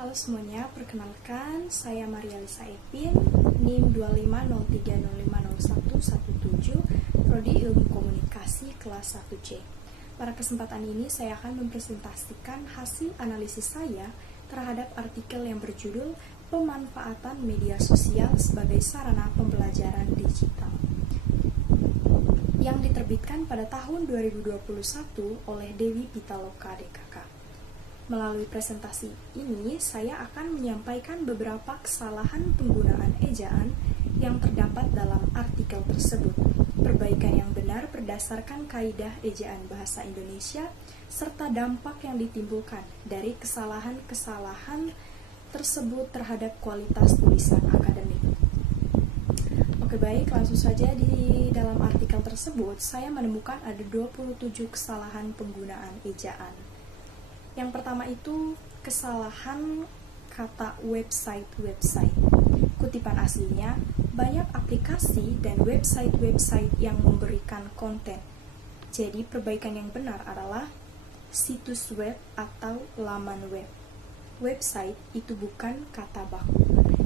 Halo semuanya, perkenalkan saya Maria Lisa Epin, NIM 2503050117, Prodi Ilmu Komunikasi kelas 1C. Pada kesempatan ini saya akan mempresentasikan hasil analisis saya terhadap artikel yang berjudul Pemanfaatan Media Sosial sebagai Sarana Pembelajaran Digital yang diterbitkan pada tahun 2021 oleh Dewi Pitaloka DKK. Melalui presentasi ini, saya akan menyampaikan beberapa kesalahan penggunaan ejaan yang terdapat dalam artikel tersebut, perbaikan yang benar berdasarkan kaidah ejaan bahasa Indonesia, serta dampak yang ditimbulkan dari kesalahan-kesalahan tersebut terhadap kualitas tulisan akademik. Oke baik, langsung saja di dalam artikel tersebut, saya menemukan ada 27 kesalahan penggunaan ejaan. Yang pertama itu kesalahan kata website. Kutipan aslinya, banyak aplikasi dan website yang memberikan konten. Jadi perbaikan yang benar adalah situs web atau laman web. Website itu bukan kata baku.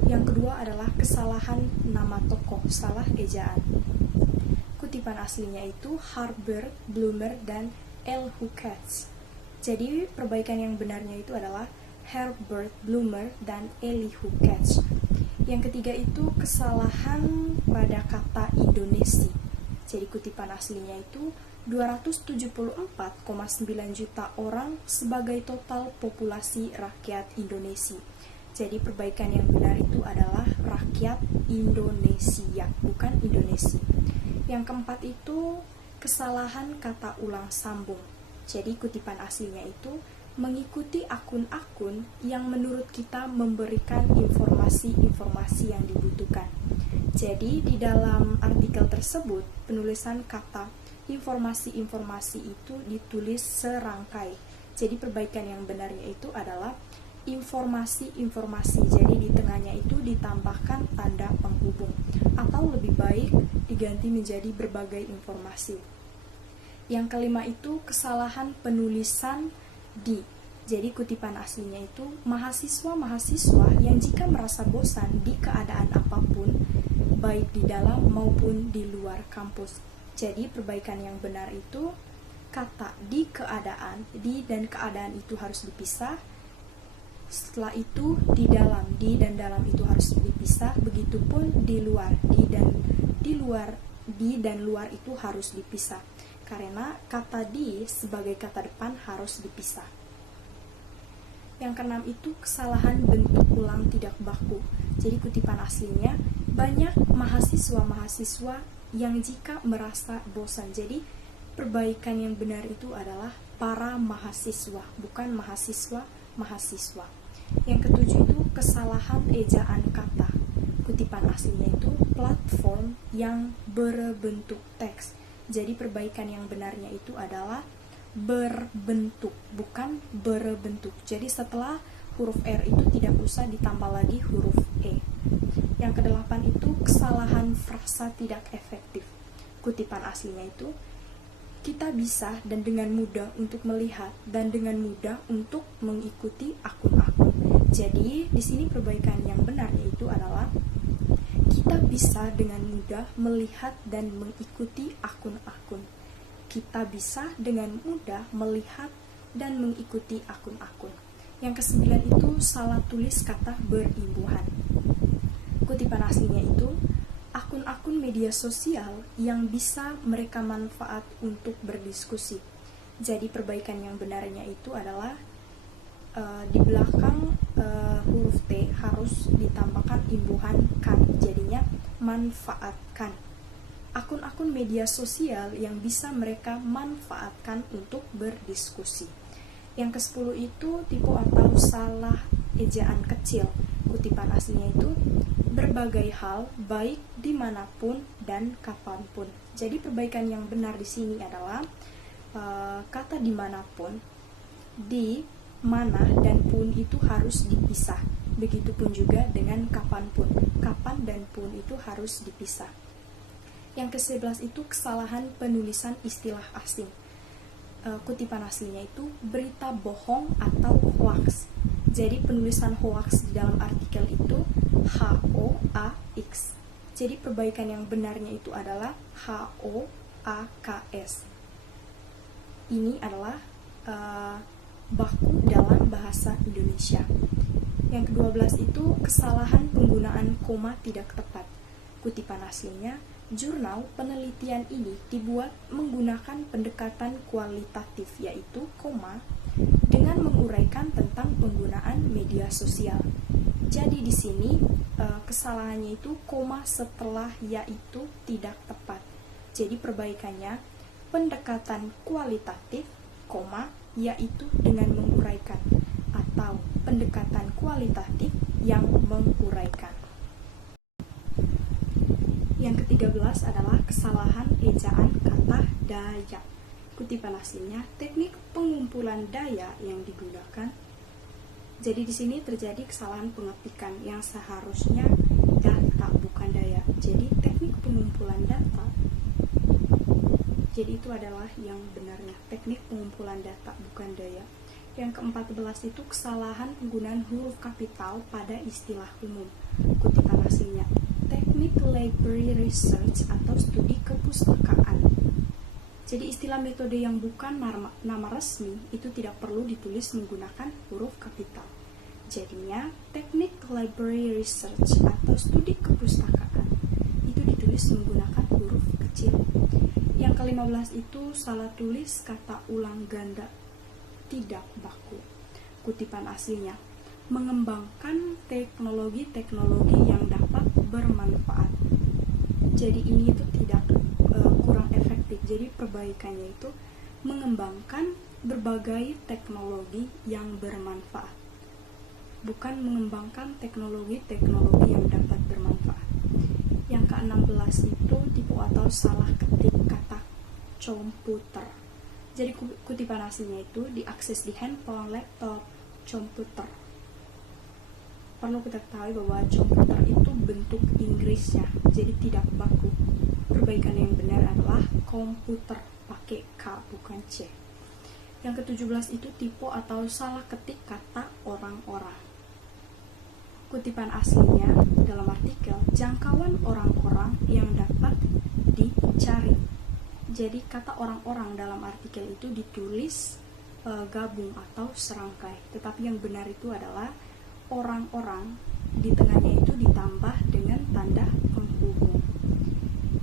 Yang kedua adalah kesalahan nama tokoh, salah ejaan. Kutipan aslinya itu Herbert Blumer dan Elihu Katz. Jadi perbaikan yang benarnya itu adalah Herbert Blumer dan Elihu Katz. Yang ketiga itu kesalahan pada kata Indonesia. Jadi kutipan aslinya itu 274,9 juta orang sebagai total populasi rakyat Indonesia. Jadi perbaikan yang benar itu adalah rakyat Indonesia, bukan Indonesia. Yang keempat itu kesalahan kata ulang sambung. Jadi kutipan aslinya itu mengikuti akun-akun yang menurut kita memberikan informasi-informasi yang dibutuhkan. Jadi di dalam artikel tersebut penulisan kata informasi-informasi itu ditulis serangkai. Jadi perbaikan yang benarnya itu adalah informasi-informasi. Jadi di tengahnya itu ditambahkan tanda penghubung atau lebih baik diganti menjadi berbagai informasi. Yang kelima itu kesalahan penulisan di. Jadi kutipan aslinya itu mahasiswa-mahasiswa yang jika merasa bosan di keadaan apapun, baik di dalam maupun di luar kampus. Jadi perbaikan yang benar itu kata di keadaan, di dan keadaan itu harus dipisah. Setelah itu di dan dalam itu harus dipisah. Begitupun di luar, di dan luar itu harus dipisah. Karena kata di sebagai kata depan harus dipisah. Yang keenam itu kesalahan bentuk ulang tidak baku. Jadi kutipan aslinya, banyak mahasiswa-mahasiswa yang jika merasa bosan. Jadi perbaikan yang benar itu adalah para mahasiswa, bukan mahasiswa-mahasiswa. Yang ketujuh itu kesalahan ejaan kata. Kutipan aslinya itu platform yang berbentuk teks. Jadi perbaikan yang benarnya itu adalah berbentuk, bukan berbentuk. Jadi setelah huruf R itu tidak usah ditambah lagi huruf E. Yang kedelapan itu kesalahan frasa tidak efektif. Kutipan aslinya itu, kita bisa dan dengan mudah untuk melihat dan dengan mudah untuk mengikuti akun-akun. Jadi di sini perbaikan yang benarnya itu adalah kita bisa dengan mudah melihat dan mengikuti akun-akun. Kita bisa dengan mudah melihat dan mengikuti akun-akun. Yang kesembilan itu salah tulis kata berimbuhan. Kutipan aslinya itu akun-akun media sosial yang bisa mereka manfaat untuk berdiskusi. Jadi perbaikan yang benarnya itu adalah di belakang huruf T harus ditambahkan imbuhan kan, jadinya manfaatkan. Akun-akun media sosial yang bisa mereka manfaatkan untuk berdiskusi. Yang ke-10 itu tipe atau salah ejaan kecil. Kutipan aslinya itu berbagai hal baik dimanapun dan kapanpun. Jadi perbaikan yang benar di sini adalah kata dimanapun, di mana dan pun itu harus dipisah. Begitupun juga dengan kapanpun. Kapan dan pun itu harus dipisah. Yang ke-11 itu kesalahan penulisan istilah asing. Kutipan aslinya itu berita bohong atau hoax. Jadi penulisan hoax di dalam artikel itu HOAX. Jadi perbaikan yang benarnya itu adalah HOAKS. Ini adalah baku dalam bahasa Indonesia. Yang ke-12 itu kesalahan penggunaan koma tidak tepat. Kutipan aslinya, jurnal penelitian ini dibuat menggunakan pendekatan kualitatif, yaitu koma, dengan menguraikan tentang penggunaan media sosial. Jadi di sini kesalahannya itu koma setelah yaitu tidak tepat. Jadi perbaikannya pendekatan kualitatif, koma, yaitu dengan menguraikan, atau pendekatan kualitatif yang menguraikan. Yang ke-13 adalah kesalahan ejaan kata daya. Kutipan aslinya, teknik pengumpulan daya yang digunakan. Jadi di sini terjadi kesalahan pengetikan yang seharusnya data bukan daya. Jadi teknik pengumpulan data. Jadi itu adalah yang benarnya, teknik pengumpulan data bukan daya. Yang ke-14 itu kesalahan penggunaan huruf kapital pada istilah umum. Kutipan aslinya, teknik library research atau studi kepustakaan. Jadi istilah metode yang bukan nama resmi itu tidak perlu ditulis menggunakan huruf kapital. Jadinya teknik library research atau studi kepustakaan itu ditulis menggunakan huruf kecil. Yang ke-15 itu salah tulis kata ulang ganda tidak baku. Kutipan aslinya, mengembangkan teknologi-teknologi yang dapat bermanfaat. Jadi ini itu tidak kurang efektif. Jadi perbaikannya itu mengembangkan berbagai teknologi yang bermanfaat, bukan mengembangkan teknologi-teknologi yang dapat bermanfaat. Yang ke-16 itu tipe atau salah ketik kata komputer. Jadi kutipan aslinya itu diakses di handphone, laptop, komputer. Perlu kita ketahui bahwa komputer itu bentuk Inggrisnya, jadi tidak baku. Perbaikan yang benar adalah komputer, pakai K bukan C. Yang ke-17 itu tipe atau salah ketik kata orang-orang. Kutipan aslinya dalam artikel, jangkauan orang-orang yang dapat dicari. Jadi kata orang-orang dalam artikel itu ditulis gabung atau serangkai. Tetapi yang benar itu adalah orang-orang, di tengahnya itu ditambah dengan tanda penghubung.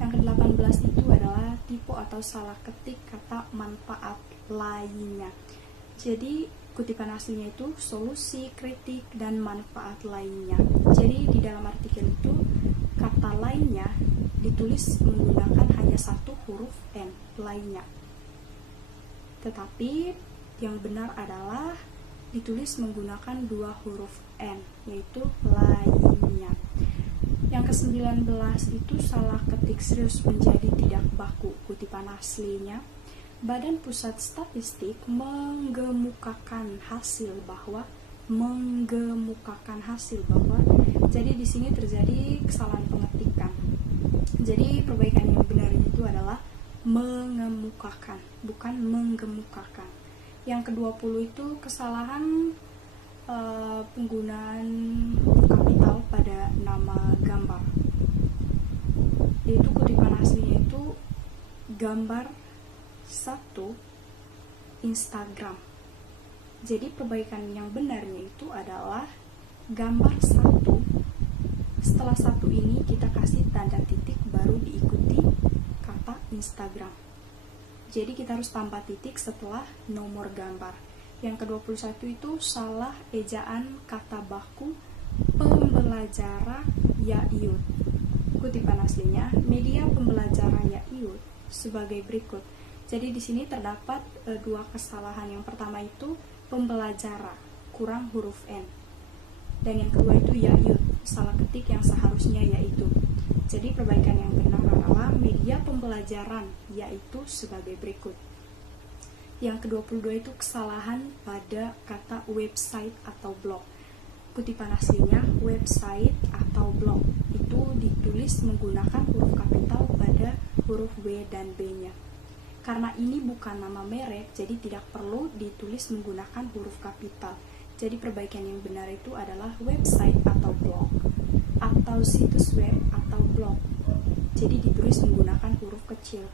Yang ke-18 itu adalah tipe atau salah ketik kata manfaat lainnya. Jadi kutipan aslinya itu solusi, kritik, dan manfaat lainnya. Jadi di dalam artikel itu kata lainnya ditulis menggunakan hanya satu huruf N, lainnya. Tetapi yang benar adalah ditulis menggunakan dua huruf N, yaitu lainnya. Yang ke-19 itu salah ketik serius menjadi tidak baku. Kutipan aslinya, Badan Pusat Statistik menggemukakan hasil bahwa jadi di sini terjadi kesalahan pengetikan. Jadi perbaikan yang benar itu adalah mengemukakan, bukan menggemukakan. Yang ke-20 itu kesalahan penggunaan kapital pada nama gambar. Yaitu kutipan aslinya itu gambar 1 Instagram. Jadi perbaikan yang benarnya itu adalah gambar 1. Setelah 1 ini kita kasih tanda titik baru diikuti kata Instagram. Jadi kita harus tambah titik setelah nomor gambar. Yang ke-21 itu salah ejaan kata baku pembelajaran Yaiut. Kutipan aslinya, media pembelajaran Yaiut sebagai berikut. Jadi di sini terdapat dua kesalahan. Yang pertama itu pembelajaran kurang huruf N. Dan yang kedua itu Yaiut, salah ketik yang seharusnya yaitu. Jadi perbaikan yang benar adalah media pembelajaran yaitu sebagai berikut. Yang ke-22 itu kesalahan pada kata website atau blog. Kutipan aslinya website atau blog itu ditulis menggunakan huruf kapital pada huruf W dan B-nya. Karena ini bukan nama merek, jadi tidak perlu ditulis menggunakan huruf kapital. Jadi perbaikan yang benar itu adalah website atau blog, atau situs web atau blog. Jadi ditulis menggunakan huruf kecil.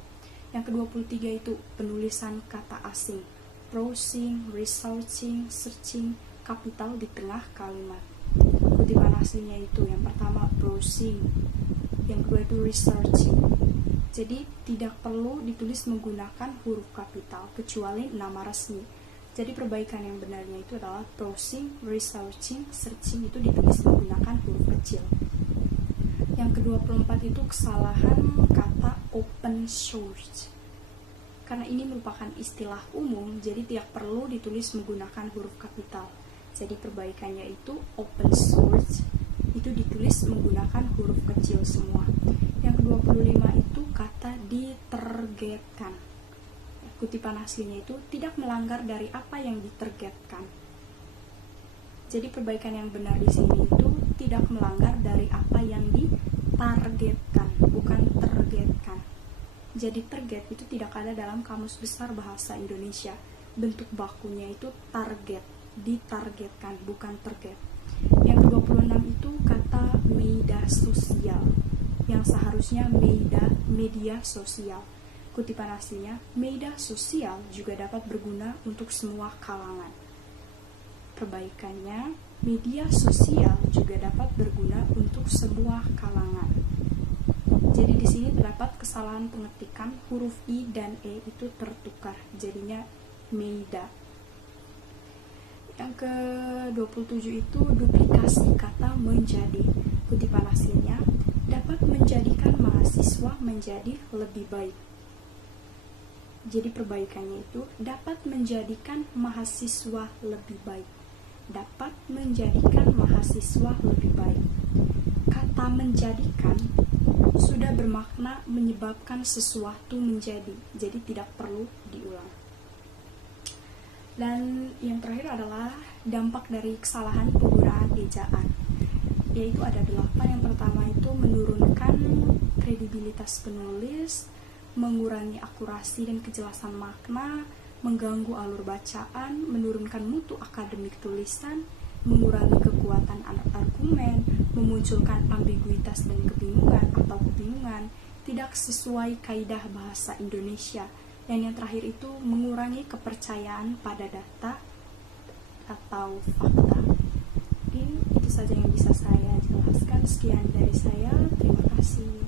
Yang ke-23 itu penulisan kata asing, browsing, researching, searching, kapital di tengah kalimat. Kutipan aslinya itu yang pertama browsing, yang kedua itu researching. Jadi tidak perlu ditulis menggunakan huruf kapital kecuali nama resmi. Jadi perbaikan yang benarnya itu adalah browsing, researching, searching itu ditulis menggunakan huruf kecil. Yang ke-24 itu kesalahan kata open source. Karena ini merupakan istilah umum, jadi tidak perlu ditulis menggunakan huruf kapital. Jadi perbaikannya itu open source itu ditulis menggunakan huruf kecil semua. Yang ke-25 itu kata ditargetkan. Kutipan aslinya itu tidak melanggar dari apa yang ditargetkan. Jadi perbaikan yang benar di sini itu tidak melanggar dari apa yang ditargetkan, bukan targetkan. Jadi target itu tidak ada dalam Kamus Besar Bahasa Indonesia. Bentuk bakunya itu target, ditargetkan, bukan target. Yang ke-26 itu kata media sosial, yang seharusnya media sosial. Kutipan aslinya, media sosial juga dapat berguna untuk semua kalangan. Perbaikannya, media sosial juga dapat berguna untuk semua kalangan. Jadi di sini terdapat kesalahan pengetikan, huruf I dan E itu tertukar, jadinya meida. Yang ke-27 itu duplikasi kata menjadi. Kutipan aslinya, dapat menjadikan mahasiswa menjadi lebih baik. Jadi perbaikannya itu dapat menjadikan mahasiswa lebih baik. Dapat menjadikan mahasiswa lebih baik. Kata menjadikan sudah bermakna menyebabkan sesuatu menjadi, jadi tidak perlu diulang. Dan yang terakhir adalah dampak dari kesalahan penggunaan ejaan, yaitu ada 8. Yang pertama itu menurunkan kredibilitas penulis, mengurangi akurasi dan kejelasan makna, mengganggu alur bacaan, menurunkan mutu akademik tulisan, mengurangi kekuatan argumen, memunculkan ambiguitas dan kebingungan atau kebingungan, tidak sesuai kaidah bahasa Indonesia. Dan yang terakhir itu mengurangi kepercayaan pada data atau fakta. Mungkin itu saja yang bisa saya jelaskan. Sekian dari saya, terima kasih.